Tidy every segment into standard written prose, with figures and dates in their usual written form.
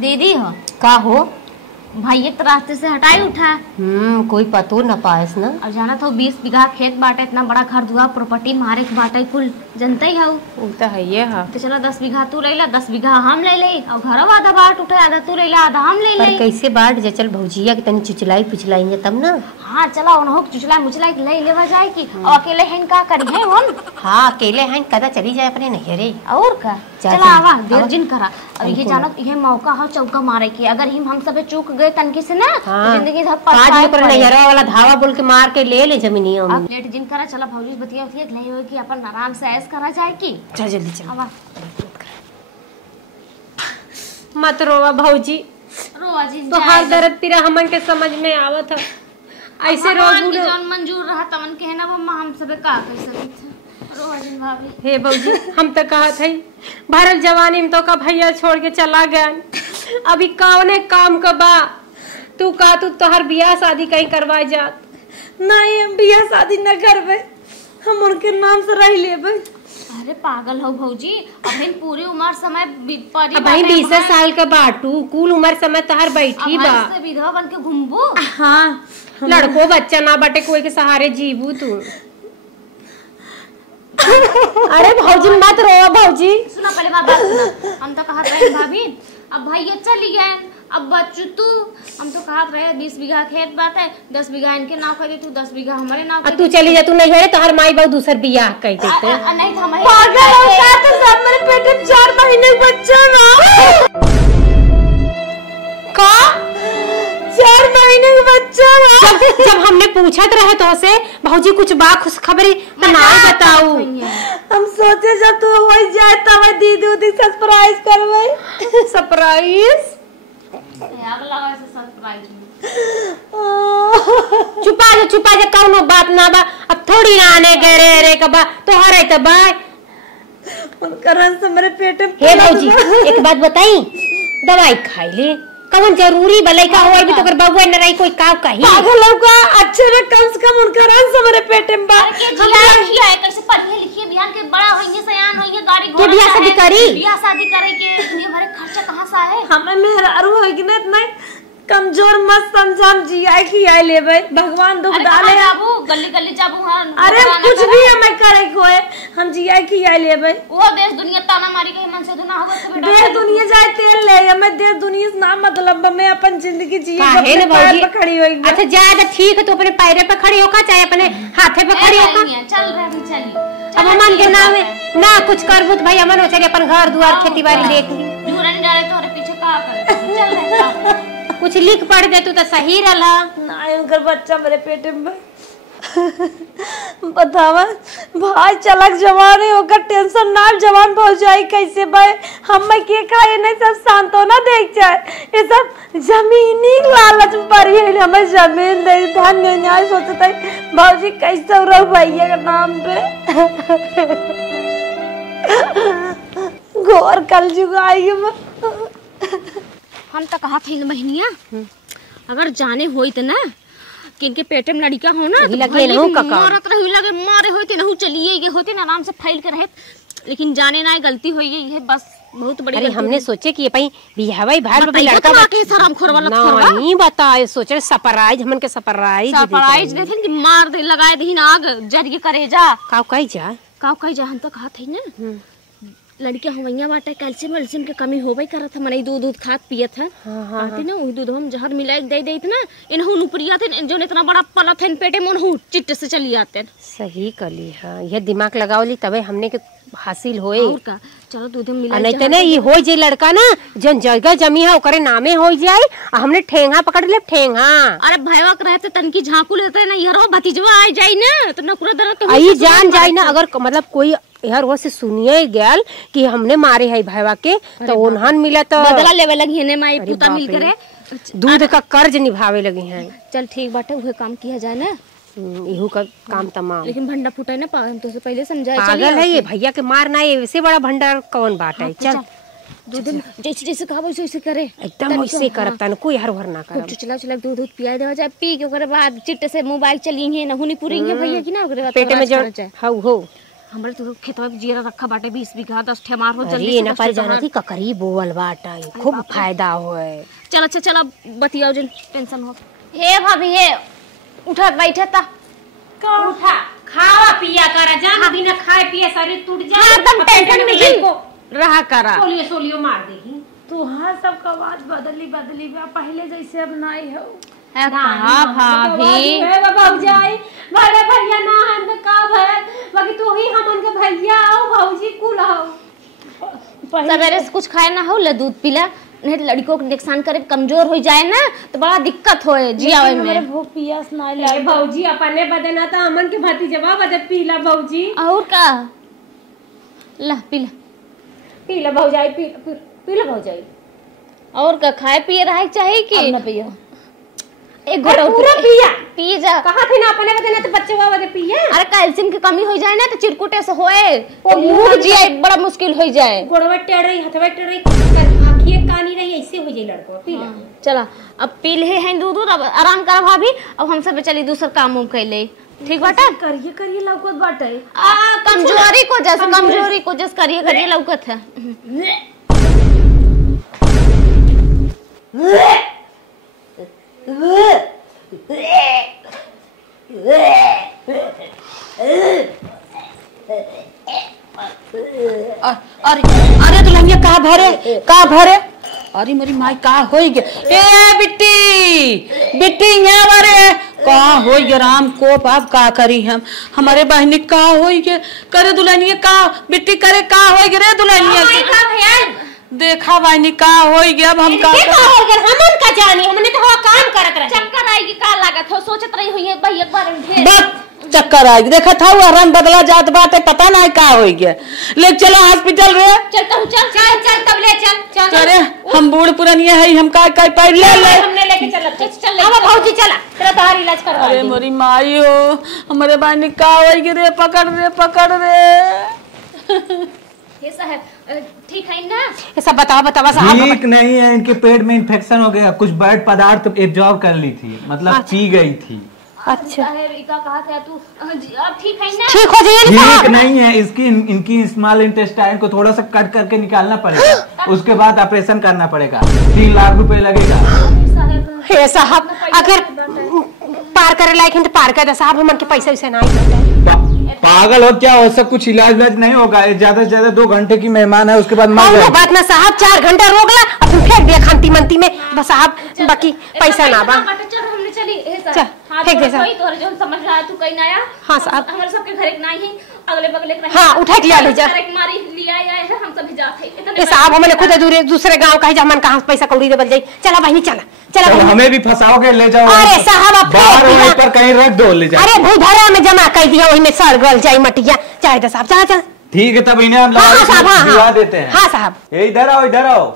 दीदी हो का हो भाई एक रास्ते से हटाई उठा। कोई पतो न पाएस न। अब जाना था 20 बीघा खेत बाटे, इतना बड़ा घर दुआ प्रॉपर्टी मारे के बाटे कुल जनता ही हाउ। उ त है ये हा। तो चलो 10 बीघा तू ले ला, 10 बीघा हम ले ले और घरवा आधा बाट उठे, आधा तू ले ला आधा हम ले ले। पर कैसे बाट जे चल भौजिया के तनी चुचलाई पुचलाएंगे तब ना। हां चला उनहो चुचला मुचला के ले लेवा जाए की और अकेले हैं का करी है हम। हां अकेले हैं कदा चली जाए अपने नहरे और का चला आवा देर जिन करा। अब ये जानत ये मौका हो चौका मारे की, अगर हम सब चूक गए तनकी से ना तो जिंदगी भर पछताए पर नहरा वाला धावा बोल के मार के ले जमीनिया में। अब लेट जिन करा चला भौजी बतिया बतिया ले हो कि अपन आराम से ऐश करा जाए की। चल जल्दी चल आवा मत रोवा भौजी, रोवा जी तो हर दर्द पीरा हमन के समझ में आवत है। ऐसे रोबू के जौन मंजूर रहा तमन के है ना वो हम सब का कर सकत है। रोवा जी भाभी हे भौजी हम तो कहत है भरल जवानी में तो का भैया छोड़ के चला गया, अभी कौने काम का बा। तू का तू तोहर बियाह शादी कहीं करवाए जात। नहीं हम बियाह शादी न करबे, हम उनके नाम से रह लेबे। अरे पागल हो भौजी, अभी पूरी उम्र समय परी अब भाई 20 साल का बाटू कुल उम्र समय तहर बैठी बा। से विधवा बन के घूमबू। हां लड़को बच्चा ना बाटे कोई के सहारे जीबू तू। अरे भौजी मत रो भौजी। सुना पहले बात सुना, हम तो कहत रहे भाभी अब भैया चली गए, अब बच्चू तू हम तो कहत रहे 20 बीघा खेत बात है, 10 बीघा इनके नाम कर दे, तू 10 बीघा हमारे नाम कर दे। तू चली जा, तू नहीं है तोहर माई बाबू दूसर बियाह कह देते। नहीं तो हमारे पागल हो का तो सब मेरे पेट में 4 महीने का बच्चा ना का 4 महीने का बच्चा ना। जब हमने पूछत रहे तो से भौजी कुछ बा खुश खबरी तो ना बताऊ। हम सोचे जब तू हो जाए तब दीदी उदी सरप्राइज करवे। सरप्राइज आग लगा से सरप्राइज छुपा जा कौनो बात ना बा। अब थोड़ी आने गरे रे का बा तो हरे त बा उनका रंग से मेरे पेट में। हे भौजी एक बात बताई, दवाई खाई ले कौन जरूरी भले का होई भी तो कर बबुआ न रही कोई काव कही। पागल हो का अच्छे में कम से कम उनका रंग से मेरे पेट में बा। हम लिखिए है कैसे पढ़िए लिखिए बिहान के बड़ा होइए सयान होइए गाड़ी घोड़ा बियाह शादी करी बियाह शादी करे के दुनिया भर खर्चा कहां से आए। हमें मेहरारू है कि नहीं कमजोर मत समझ, हम जिया की आए लेबे भगवान दुख डाले। जाबू गली गली जाबू हां अरे कुछ भी हमें करे कोई हम जिया की आए लेबे। वो देश दुनिया ताना मारी के मन से दुना होगा तो बेटा देश दुनिया जाए तेल ले, हमें देश दुनिया से ना मतलब मैं अपन जिंदगी जिए अपने पैर पे खड़ी होई। अच्छा ज्यादा ठीक है तो अपने पैरे पे खड़ी होका चाहे अपने हाथे पे खड़ी होका। चल रहे भी चली अब मन के नाम ना कुछ करबू तो भाई अमन हो चले अपन घर दुआर खेती बाड़ी देख ली। झूरा नहीं डाले तोरे पीछे का कर चल रहे कुछ लिख पढ़ दे तू तो सही रहला। नहीं उनका बच्चा मेरे पेट में बतावा भाई चलक जवान है होकर टेंशन ना जवान हो जाए कैसे भाई हम के खाए नहीं सब सांत्वना देख जाए। ये सब जमीनी लालच में पड़ी है, हमें जमीन नहीं धन नहीं न्याय सोचता है भाजी कैसे रहो भैया के नाम पे। घोर कल जुगाई हम तो कहा थे बहनिया अगर जाने होई त ना कि इनके पेट में लड़का हो ना लगे नहु काका मारत रही लगे मारे होते नहु चलिए ये होते ना आराम से फैल के रहे, लेकिन जाने ना गलती हुई है बस बहुत बड़ी। अरे हमने सोचे कि ये भाई बियाहवाई भाई लड़का बाकी सराम खोर वाला नहीं बताए सोचे सरप्राइज हमन के सरप्राइज देथे कि मार दे लगाए दही आग जरिए करे जा काव कही जा। हम तो कहा थे ना लड़कियां हवैया बाटे कैल्शियम के कमी होबे करत है, मने दूध खात पियत है आते ना वही दूध हम जहर मिलाए दे देत ना इनहु नुपरिया थे जो इतना बड़ा पलत है पेटे में उनहु चिट्टे से चली आते। सही कली हां ये दिमाग लगावली तबे हमने के हासिल होए। और का चलो दूध मिला नहीं तो ना ये हो जे लड़का ना जन जगह जमी है ओकरे नामे हो जाए हमने ठेंगा पकड़ ले ठेंगा। अरे भैया के रहते तनकी झांकू लेते ना यारो भतीजवा आ जाई ना तो नकुरा दर तो आई जान जाई ना। अगर मतलब कोई यार वो से सुनिए गैल कि हमने मारे है भैया के तो उन्हन मिला तो बदला लेवे लगी ने माई पुता मिल करे दूध का कर्ज निभावे लगी हैं। चल ठीक बाटे वही काम किया जाए ना इहू का काम तमाम। लेकिन भंडा फुटा ना हम तो से पहले समझाए पागल है ये भैया के मारना है इससे बड़ा भंडार कौन बात है। चल दूध जैसे जैसे कहा वैसे वैसे करे एकदम वैसे करता ना कोई हर ना करे। चला चला दूध पिया देवा जाए पी के ओकरे बाद चिट्टे से मोबाइल चली है ना हुनी पूरी है भैया की ना ओकरे बाद पेट में जो हो हमरे तो खेतवा में जीरा रखा बाटे 20 बीघा 10 ठे मार हो अरे जल्दी ना पर जाना थी ककरी बोल बाटा खूब फायदा होए। चल अच्छा चल अब बतियाओ जिन टेंशन हो। हे भाभी हे उठत बैठत उठा खावा पिया करा जान बिना खाए पिए शरीर टूट जाए एकदम टेंशन में जिन रहा करा सोलियो मार देगी। तुहार सबका आवाज बदली बा पहले जैसे अब नहीं हो। कहाँ भाभी भौजाई बड़े भैया ना हम के का भैल बाकी तू ही हमन के भैया आओ भौजी कुल आओ। सवेरे से कुछ खाए ना हो ले दूध पीला नहीं तो लड़कों को नुकसान करे कमजोर हो जाए ना तो बड़ा दिक्कत होए जियावे में। मेरे भूख पियास ना ले भौजी अपने बदे ना तो हमन के भतीजवा बदे पीला भौजी। और का ला पीला भौजाई पीला भौजाई। और का खाए पिए रहे चाहिए कि ना पियो एक घोटा पूरा पिया पी जा। कहां थे ना अपने बदे ना तो बच्चे वा बदे पिए। अरे कैल्शियम की कमी हो जाए ना तो चिरकुटे से होए मुंह जिया बड़ा मुश्किल हो जाए। गोड़वा टेढ़ई हथवा टेढ़ई आंखिए कानी रही ऐसे हो जाए लड़को पीला। चला अब पी ले हैं दूध अब आराम कर भाभी अब हम सब चली दूसर काम उम कैले ठीक बाटा करिए लौकत बाटे कमजोरी को जस करिए लौकत है। अरे दुल्हनिया का भरे अरे मेरी माई का होई गे ए बिट्टी यहाँ बारे का होई गे राम को बाप का करी हम हमारे बहनी का होई गे करे दुल्हनिया का बिट्टी करे का होई गे रे दुल्हनिया देखा बहनी का होई गे अब हम का हो गे हमन का जानी हमने तो हवा काम करत रहे चक्कर आएगी का लागत हो सोचत रही हुई भाई एक बार में चक्कर आएगी देखा था वो रंग बदला जात बात है पता नहीं का होई गया ले चलो हॉस्पिटल रे चल तब ले चल अरे हम बूढ़ पुरानिया है हम का पैर ले हमने लेके चल अब भौजी चला तेरा तोहार इलाज करवा अरे मोरी माई हो हमारे बहनी का होई गे रे पकड़ रे ये साहब ठीक है ना ये सब बतावा साहब ठीक नहीं है इनके पेट में इन्फेक्शन हो गया कुछ बैड पदार्थ एब्जॉर्ब कर ली थी मतलब पी गई थी। अच्छा कहा था तू अब ठीक है ना ठीक हो जाइए ठीक नहीं है इसकी इनकी स्मॉल इंटेस्टाइन को थोड़ा सा कट करके निकालना पड़ेगा उसके बाद ऑपरेशन करना पड़ेगा 3 लाख रुपए लगेगा। हे साहब अगर पार करे लायक है तो पार कर दे साहब हमन के पैसा वैसे नहीं पागल हो क्या हो सब कुछ इलाज नहीं होगा ज्यादा से ज्यादा 2 घंटे की मेहमान है उसके बाद मर जाएगी। बात ना साहब 4 घंटा रोक ला अब फेंक दिया खांती मंती में बस साहब बाकी पैसा ना बा चल फेंक दे साहब तोरे जो समझ रहा है तू कहीं ना आया। हां साहब हमारे सबके घर एक नहीं है अगले बगले के हां उठा के ले जा मारी लिया आए है हम सब जाते ये साहब हमने खुद दूसरे गांव कहे जा मन कहां पैसा कौड़ी देबल जाई चला बहनी चला हमें भी फंसाओगे ले जाओ अरे साहब अब बाहर पर कहीं रख दो ले जाओ। अरे भूधरा में जमा कर दिया वही में सड़ गल जाई मटिया चाहे तो साहब चल ठीक है तब इन्हें हम दिवा देते हैं। हां साहब इधर आओ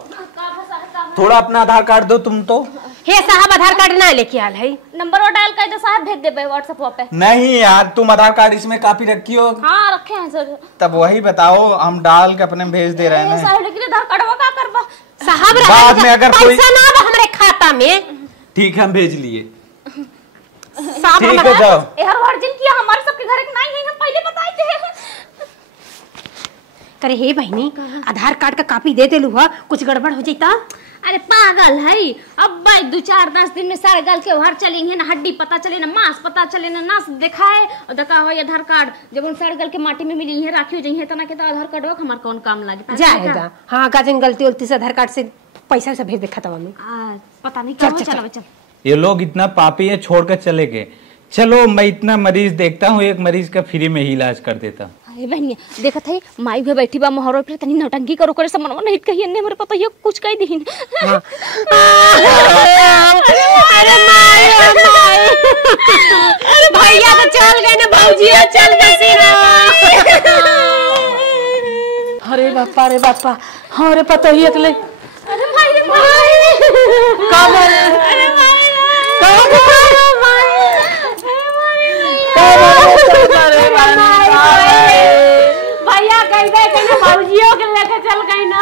थोड़ा अपना आधार कार्ड दो तुम तो। हे साहब आधार कार्ड ना लेके आल है नंबर और डायल कर दे साहब भेज दे व्हाट्सएप पे। नहीं यार तुम आधार कार्ड इसमें काफी रखी हो। हाँ रखे हैं सर। तब वही बताओ हम डाल के अपने भेज दे रहे हैं साहब लेकिन आधार कार्ड का करवा साहब बाद में अगर कोई पैसा ना हमारे खाता में ठीक है हम भेज लिए साहब ठीक है जाओ यार वर्जिन किया हमारे सबके घर एक नहीं है हम पहले बताए थे। करे हे बहनी आधार कार्ड का कॉपी दे देलू हा कुछ गड़बड़ हो जाता। अरे पागल है अब भाई 2-4-10 दिन में सारे गल के बाहर चलेंगे ना हड्डी पता चले ना मांस पता चले ना नास दिखाए और दका हो आधार कार्ड जब उन सारे गल के माटी में मिली है राखी हो जाइए तना के तो आधार कार्ड हो हमार कौन काम लागे जाएगा। हां गाजन गलती उल्टी से आधार कार्ड से पैसा से भेज दे खाता में पता नहीं क्या चल ये लोग इतना पापी है छोड़ कर चले गए। चलो मैं इतना मरीज देखता हूँ एक मरीज का फ्री में ही इलाज कर देता। अरे बहनिया देखा था माई भी बैठी बा मोहरो पे तनी नौटंकी करो करे समनवा नहीं कहिए ने मेरे पता ये कुछ कह दी। अरे माई अरे भैया तो चल गए ना भौजी चल गए अरे बापा हाँ रे पता ही अगले अरे भाई भैया कहीं भौजियों के लेके चल गई ना।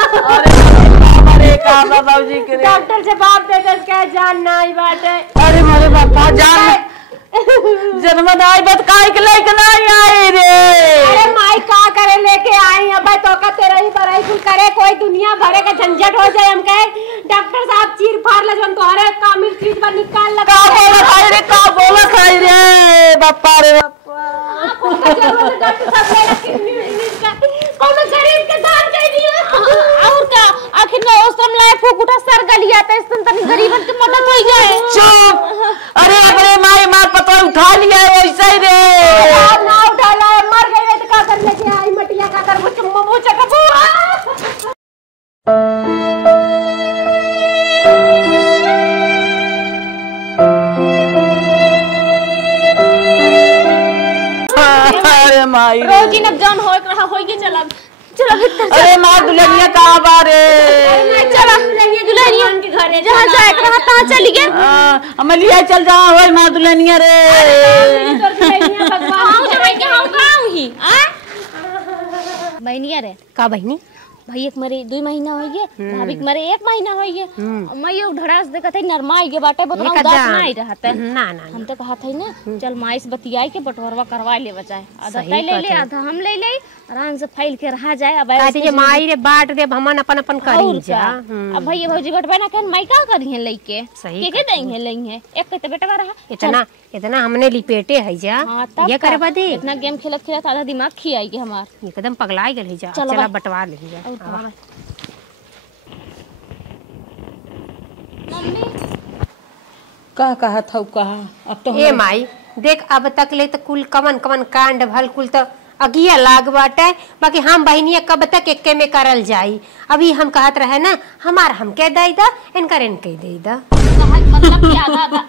अरे बाबूजी के डॉक्टर से बाप दे दे के जान नहीं बाटे। अरे मारे बापा जान जन्म आई बत काय के लेके नहीं आई रे। अरे माई का करे लेके आई अब तो का तेरा ही बड़ाई कुल करे कोई दुनिया भरे का झंझट हो जाए। हम कहे डॉक्टर साहब चीर फाड़ ले जन तोहरे कामिल चीज पर निकाल लगा। का बोला खाई रे, का बोला खाई रे बापा रे बापा। कौन डॉक्टर साहब ले किडनी का कौन गरीब के दान कर दिया और का आखिर में ओसम लाए फूक उठा सर गलिया त इसन तनी गरीबन के मदद हो जाए। चुप। अरे अपने माई मार पता उठा लिया वैसे ही रे। ना उठा ला मर गए तो का कर लेके आई मटिया का कर मुंह चकबू। अरे माई रोजी न जान होय रहा होय चला चलो भीतर। अरे माँ दुल्हनिया कहाँ बारे। चला दुल्हनिया के घरे जहाँ जाए रहा तहाँ चली गए। अमलिया चल जा होय माँ दुल्हनिया रे। बहनिया रे का बहनी भाई एक मरे 2 महीना हो गए, भाभी के मरे 1 महीना हो गए। मैं यो ढड़ास देखत है नरमाई के बाटे बतना उदास नहीं रहते। ना ना हम तो कहत है ना चल माई से बतियाई के बटवरवा करवा ले बचाए। आधा तय ले ले आधा हम ले ले आराम से फाइल के रहा जाए। अब कहते माई रे बाट दे हमन अपन अपन करी जा। अब भैया भौजी बटवा ना कहन माई का करी है लइके के देंगे लई है एक तो बेटा रहा इतना इतना हमने लिपेटे है जा। ये करे बदे इतना गेम खेलत खेलत आधा दिमाग खियाई के हमार एकदम पगला गेल जा। चला बटवा ले जा। का कहा था कहा अब तो ए माई देख अब तक ले तो कुल कवन कवन कांड भल कुल तो अगिया लाग बाटे। बाकी हम बहनिया कब तक एके में करल जाई। अभी हम कहत रहे ना हमार हमके दे दा इनकर इनके दे दा। मतलब क्या आधा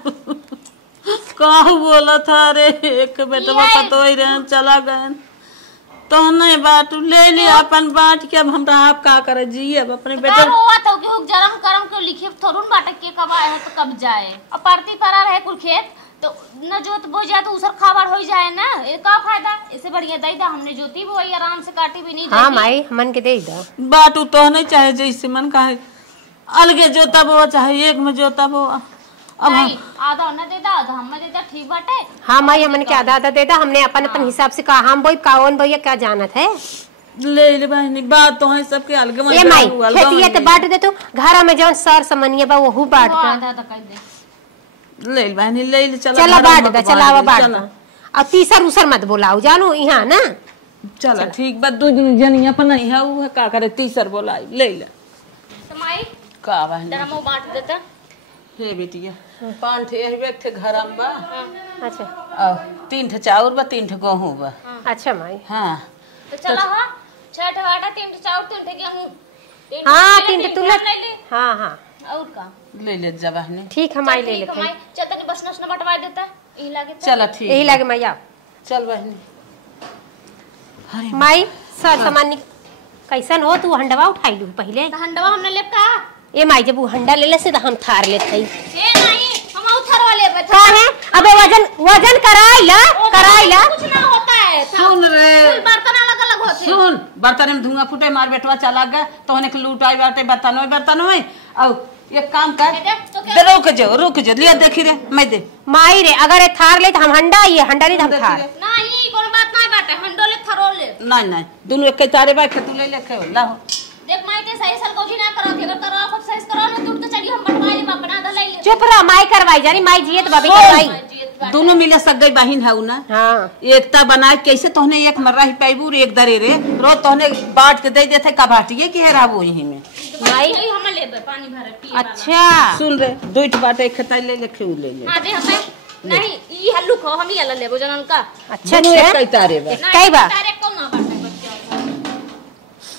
का बोला था रे एक बेटवा पतो ही रहे चला गए तो नहीं बात ले ले अपन बात के। अब हम आप का करे जी अब अपने बेटे हुआ तो कि जरम करम के लिखे थोड़न बाटक के कब आए तो कब जाए। अब पार्टी परा रहे कुल खेत तो न जोत बो जाए तो उसर खाबार हो जाए ना। ये का फायदा इससे बढ़िया दई दा हमने जोती बोई आराम से काटी भी नहीं। हां माई हमन के दे दा बात तो नहीं चाहे जैसे मन का है अलगे जोता बो चाहे एक में जोता बो। अब नहीं आधा न दे दा आधा हम दे दा ठीक बाटे। हां माई हमन के आधा आधा दे दा। हमने अपन अपन हिसाब से कहा हम बोई कौन बोई क्या जानत है। ले ले बहनी बात तो है सबके अलग में। ए माई खेतिया तो बांट दे तू घर में जौन सर समनिया बा वहू बांट दे। आधा आधा कर दे ले बहनी ले ले चला बांट दे चलावा बांट दे। अब तीसर उसर मत बोलाओ जानू यहां ना। चला ठीक बा दो जनिया पर नहीं है वो का करे तीसर बोलाई ले ले तो माई का बहनी जरा मुंह बांट देता। हे बेटिया 5 ठे एक थे घर में बा। अच्छा और 3 ठे चाउर बा 3 ठे गेहूं बा। अच्छा माई हां तो चला हां 6 ठे आटा 3 ठे चाउर 3 ठे गेहूं। हां 3 ठे तू ले। ले हां हां और का ले ले जा बहनी। ठीक है माई ले ले चल तनी बस नस न बटवा देता ई लागे चला ठीक यही लागे मैया चल बहनी। अरे माई सर सामान्य कैसन हो तू हंडवा उठाई लू पहले। तो हंडवा हमने लेब का ए माई जब वो हंडा ले ले से तो हम थार लेत हई। ए नहीं हम उथरवा लेब का है अबे वजन कराइला कुछ ना होता है। सुन रे कुल बर्तन अलग अलग होते हैं। सुन बर्तन में धुआं फूटे मार बेटवा चला गया तो उन्हें लूटाई बाटे बर्तन में और एक काम कर रुक जा लिया देखी रे मैं दे माई रे अगर ये थार ले तो हम हंडा ये हंडा ले तो हम थार। नहीं कोई बात नहीं बाटे हंडोले थरोले नहीं दोनों एक तारे बा खेतु ले लेके ला देख माई के सही सल कोठी ना करो अगर करो खुद सही करो ना टूट तो चली हम बटवाई ले बना दा ले चुप रह माई करवाई जानी माई जियत बाबी करवाई। दोनों मिले सग गई बहन है ना। हां एकता बनाए कैसे तोहने एक मर्रा ही पैबू एक दरे रे रोज तोहने बांट के दे देथे का बाटिए के हेरा वो यही में माई हम लेबे पानी भरे पिए। अच्छा सुन रे दुईट बाटे खताई ले लेके ले ले। हां दे हमें नहीं ई हल्लू खो हम ही लेबो जनन का। अच्छा एक कई तारे बा कई बा तारे को ना बाटे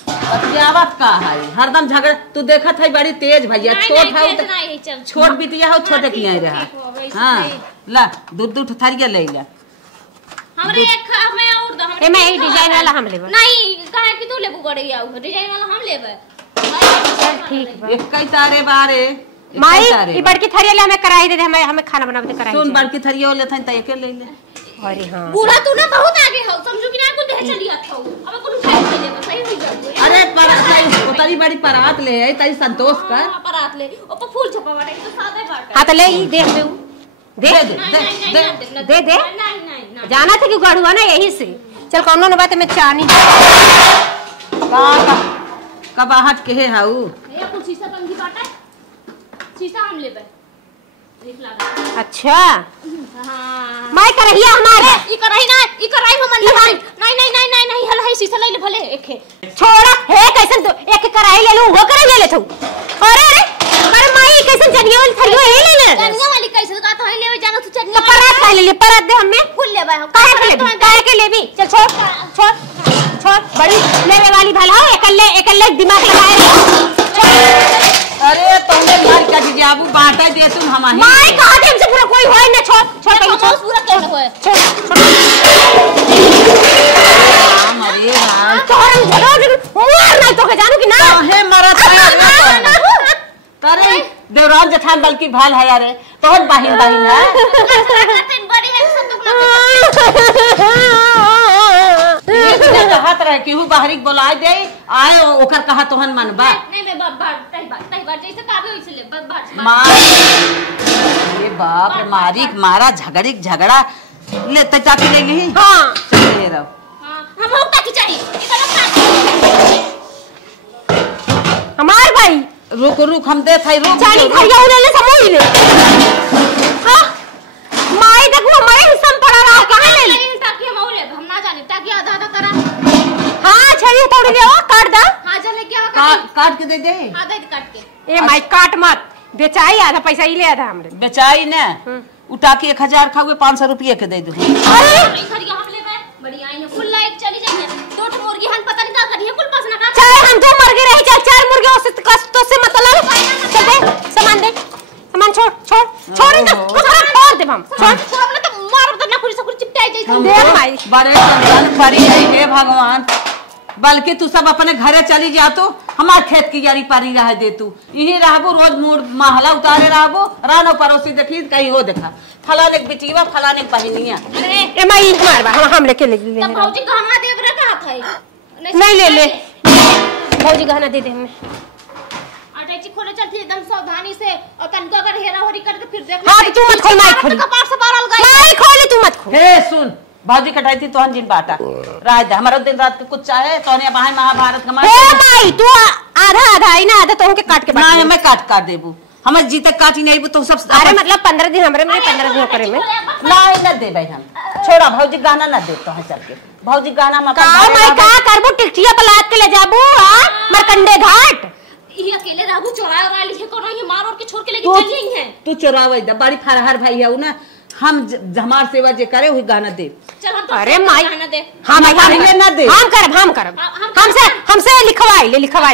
बतियावत का है हरदम झगड़ तू देखत है बड़ी तेज भैया छोट है छोट बिटिया हो छोटे किया रहा। हां ला दूध थारिया ले ले हमरे एक हमें और दो हमरे ए मैं ई डिजाइन वाला हम लेबो। नहीं काहे कि तू लेबो गड़े आऊ डिजाइन वाला हम लेबे। ठीक बा एक कई तारे बारे माई ई बड़की थरिया ले हमें कराई दे हमें खाना बनावे दे कराई। सुन बड़की थरिया ले थन त एक ले ले। अरे हां बूढ़ा तू ना बहुत आगे हो समझू कि ना कुछ दे चलिया था अब कुछ उठाई ले ले सही हो जाए। अरे पर उतरी बड़ी परात ले है तई संतोष कर परात ले ओ पर फूल छपा बाटे तो सादे बाटे। हां तो ले ई देख दे दे दे दे दे जाना था कि गढ़ुआ ना यही से। चल कौनो न बात में चानी कब आहट के है हाउ ये कुछ शीशा पंखी बाटा शीशा हम लेबे देख लागा। अच्छा हां मैं करहिया हमारे ई करही हम नहीं हल है शीशा ले ले भले एक है छोड़ा हे कैसन तो एक कराई ले लूं वो कराई ले ले तू। अरे पर माई कैसन चनिया वाली थरियो हे ले ले चनिया वाली कैसे का तो है लेवे जानो तू चनिया परात खा ले ले परात दे हमें फुल लेबे हम काहे के लेबी चल छोड़ बड़ी लेवे वाली भला हो एकल्ले दिमाग लगाए। अरे तुमने घर का जाबू बांटा दे तुम हमारी माई कहा दे हमसे पूरा कोई होय ना छोड़ पूरा कैसे होए छोड़ अरे यार तोहर मार नहीं तो के जानू कि ना काहे मरत है करे देवराज जठान बल्कि भाल है यार तोहर बहिन है बड़ी है सब कहत रहे केहू बाहरी बोलाय दे आए ओकर कहा तोहन मनबा नहीं मैं बात जैसे काबे होइसे ले बात मार ये बाप रे मारा झगड़ा ले त जाके ले ली। हां चले रहो हां हम हो का चाहिए हमार भाई रुक हम दे थाई रुक चाली खरिया उले ले समोई ले। हां माई देखो हमारे हिस्सा में पड़ा रहा कहां ले ताकि हम ले हम ना जाने ताकि आधा करा। हां छड़ी तोड़ ले काट दा। हां चल ले क्या काट के दे हां दे काट के ए माई काट मत बेचाई आधा पैसा ही ले आधा हमरे बेचाई ने उठा के 1000 खावे 500 रुपया के दे दो। अरे खरिया हम लेबे बड़ी आई ने फुल लाइट चली जाइए दो मुर्गी हम पता नहीं का करिए कुल पास ना का चाहे हम दो मुर्गे रही चार मुर्गे से कष्ट से मतलब चल दे सामान छोड़ इधर छोड़ दे हम छोड़ हमने तो मार तो ना कुछ चिपटाई जाई दे माई बड़े संतान परी है हे भगवान बल्कि तू सब अपने घरे चली जा तो हमार खेत की यारी पारी रह दे तू यही रहबो रोज मूड महला उतारे रहबो रानो पड़ोसी देखी कहीं हो देखा फलाने के बिटिया फलाने के बहिनिया ए माई हमार बा हम लेके ले तब भौजी गहना देव रे कहा था नहीं ले भौजी गहना दे हमें अटैची खोले चलती एकदम सावधानी से और तनको अगर हेरा होरी करके फिर देख हां तू मत खोल माई खोल कपार से बारल गई माई खोल तू मत खोल। हे सुन भौजी कटाई थी तोहन जिन बाटा राज हमारा दिन रात के कुछ चाहे तोने बहाय महाभारत का ए माई तू आधा आई ना आधा तो के काट के ना मैं काट देबू हमें जीते काटी नहीं बू तो सब अरे मतलब 15 दिन हमरे में 15 दिन करे में नहीं न दे भाई हम छोड़ा भौजी गाना न दे तो है चल के भौजी गाना में का माई का करबो टिकटिया पे लाद के ले जाबू हां मरकंडे घाट ये अकेले राघु चौराहे वाली है कोनो ये मार और के छोड़ के लेके चली आई है तू चोरावे द बड़ी फरहर भाई है ना हम हमार सेवा जे करे हुई गाना दे चल हम तो अरे माई गाना दे हां माई ना दे हम करब हमसे लिखवाई ले नहीं चल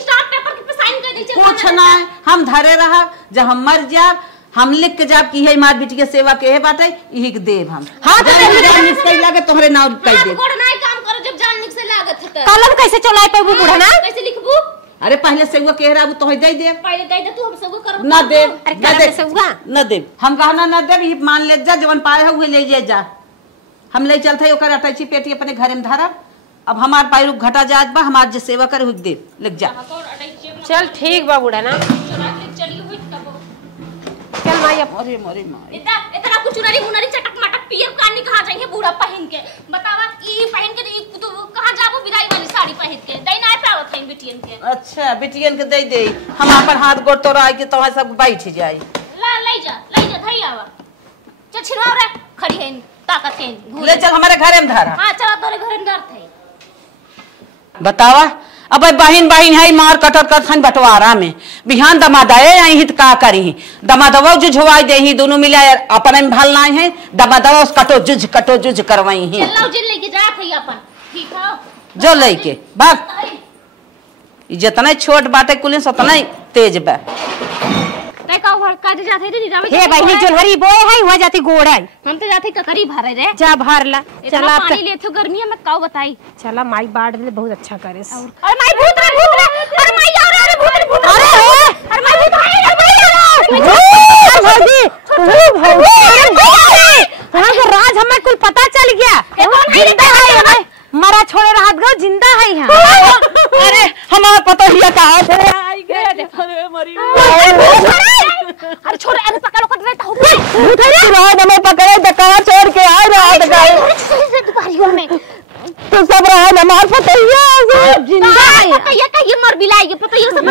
स्टार्ट पेपर पे साइन कर दीजिए कुछ ना हम धरे रहा जब हम मर जाब हम लिख के जाब की है मार बेटी के सेवा के है बाटे यही के देव हम हां तो निकल लागे तोहरे नाम कह दे कोड नहीं काम करो जब जान निक से लागत है कलम कैसे चलाए पे बूढ़ा ना कैसे लिखबू अरे पहले से वो कह रहा वो तो दे दे पहले दे तू हम सब कर ना दे अरे कलम से हुआ न दे हम कहना न दे ये मान ले जा जवन पाए हुए ले जा हम ले चलते ओकर अटैची पेटी अपने घरे में धरब अब हमार पाई रुक घटा जात बा हमार जे सेवा करे हुक दे लग जा चल ठीक बा बूढ़ा ना चल माई अरे मोरे माई इतना कुछ चुनरी मुनरी चटक मटक पियर कानी कहां जाएंगे बूढ़ा पहन के बतावा ई पहन के तू कहां जाबो विदाई वाली साड़ी पहन के दई ना पावत है बिटियन के अच्छा बिटियन के दे दे हम अपन हाथ गोड़ तोड़ा के तो सब बैठ जाई ले जा धई आवा चल छिरवा रे खड़ी है ताकत है ले चल हमारे घरे में धरा हां चल तोरे घरे में धर थे बतावा अब बहिन है मार कटर कर खन बंटवारा में बिहान दमादाए आई हित का करी दमादवा जुझवाई दे ही दोनों मिला अपन में भल नहीं है दमादवा उस कटो जुझ करवाई है चल जिन लेके जा थे अपन ठीक है जो लेके भाग जितना छोट बाटे कुल उतना तेज बा तय का भर काज जाथे रे निरावे हे बहिनी जोलहरी बोए है हुआ जाती गोड़ाई हम तो जाथे ककरी भरे रे जा भरला चला पानी लेथो गर्मी में काऊ बताई चला माई बाढ़ ले बहुत अच्छा करे अरे माई भूत रे अरे माई आ रहा रे भूत अरे माई भूत आ भौजी अरे राज हमें कुल पता चल गया जिंदा है मरा छोड़े रात गो जिंदा है यहां अरे हमार पता हिया कहां से अरे छोड़ अरे पकड़ लो कट रहे हो मैं पकड़े दकावा छोड़ के आ रहा दुपहरियों में तो सब रहा हमार पतैया जिंदा पतैया का ये मर बिलाई ये पतैया सब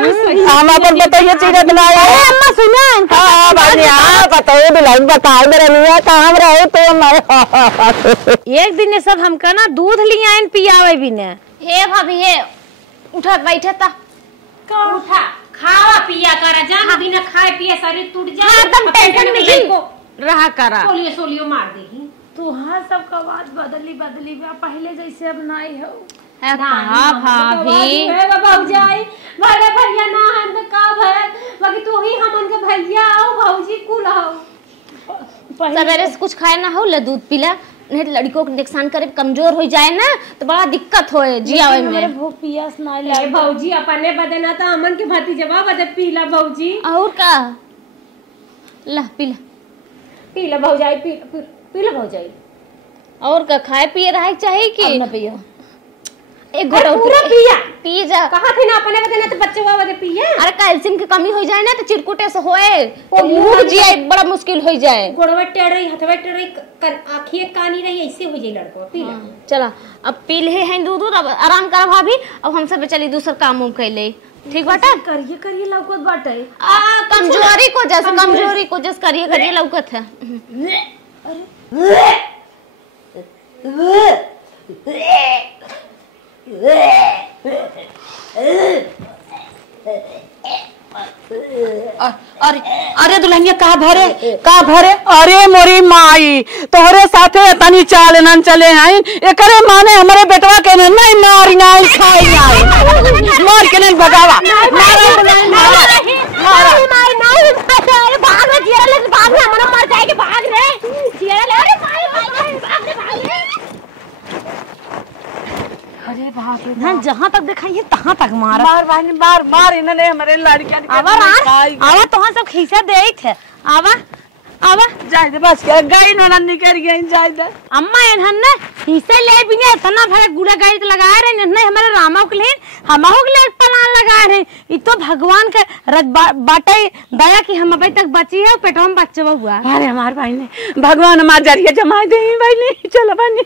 हम अपन पतैया चीज बनाया अम्मा सुना हां भाई हां पतैया बिलाई बताओ मेरा मियां काम रहे तो हमारे एक दिन ये सब हमका ना दूध लिया इन पियावे भी ने। हे भाभी हे उठा बैठा ता उठा खावा पिया करा जान बिना खाए पिए शरीर टूट जाए एकदम टेंशन में जी रहा करा सोलियो मार देही। तुहार सबका बात बदली बा पहले जैसे अब नहीं हो। कहा भाभी भौजाई बड़े भैया ना हम तो का भैया बाकी तू ही हमन के भैया आओ भौजी कुल आओ सवेरे से कुछ खाए ना हो ले दूध पीला नहीं तो लड़कों को नुकसान करे कमजोर हो जाए ना तो बड़ा दिक्कत होए जियावे में। मेरे भूख पियास नहीं ले भौजी अपने बदना तो हमन के भतीजवा बदे पीला भौजी और का ला पीला भौजाई पीला भौजाई और का खाए पिए रहे चाहिए कि ना पियो एक घोटा पूरा पिया पी जा कहा थे ना अपने बदना तो बच्चे हुआ बदे पिए। अरे कैल्शियम की कमी हो जाए ना तो चिरकुटे से होए तो मुंह जिए बड़ा मुश्किल हो जाए गोड़वा टेढ़ रही हथवा टेढ़ रही आंखिए कानी रही ऐसे हो जाए लड़को पीला। चला अब पी ले हैं दूध अब आराम कर भाभी अब हम सब चली दूसर काम उम कैले ठीक बाटा करिए लौकत बाटे कमजोरी को जस करिए लौकत है। अरे दुल्हनिया कहाँ भरे अरे मोरी माई तोहरे साथे तनी चाल नन चले हैं एकरे माने हमारे बेटवा के नहीं मारी नहीं खाई नहीं मार के नहीं भगावा ना जहाँ तक दिखाइए तहाँ तक मार इन्होंने हमारे लड़कियां आवा तुहां सब खीसा दे थे आवा जाए दे बस क्या गई नोना निकल गई जाए दे अम्मा एनहन ने खीसे ले भी ने इतना भरे गुड़ा गाड़ी तो लगा रहे नहीं हमारे रामा के लिए हमहु के लिए प्लान लगा रहे ई तो भगवान के बाटे दया की हम अभी तक बची है पेटवा में बच्चा हुआ। अरे हमारे भाई ने भगवान हमारे जरिए जमा दे भाई ने चलो बनी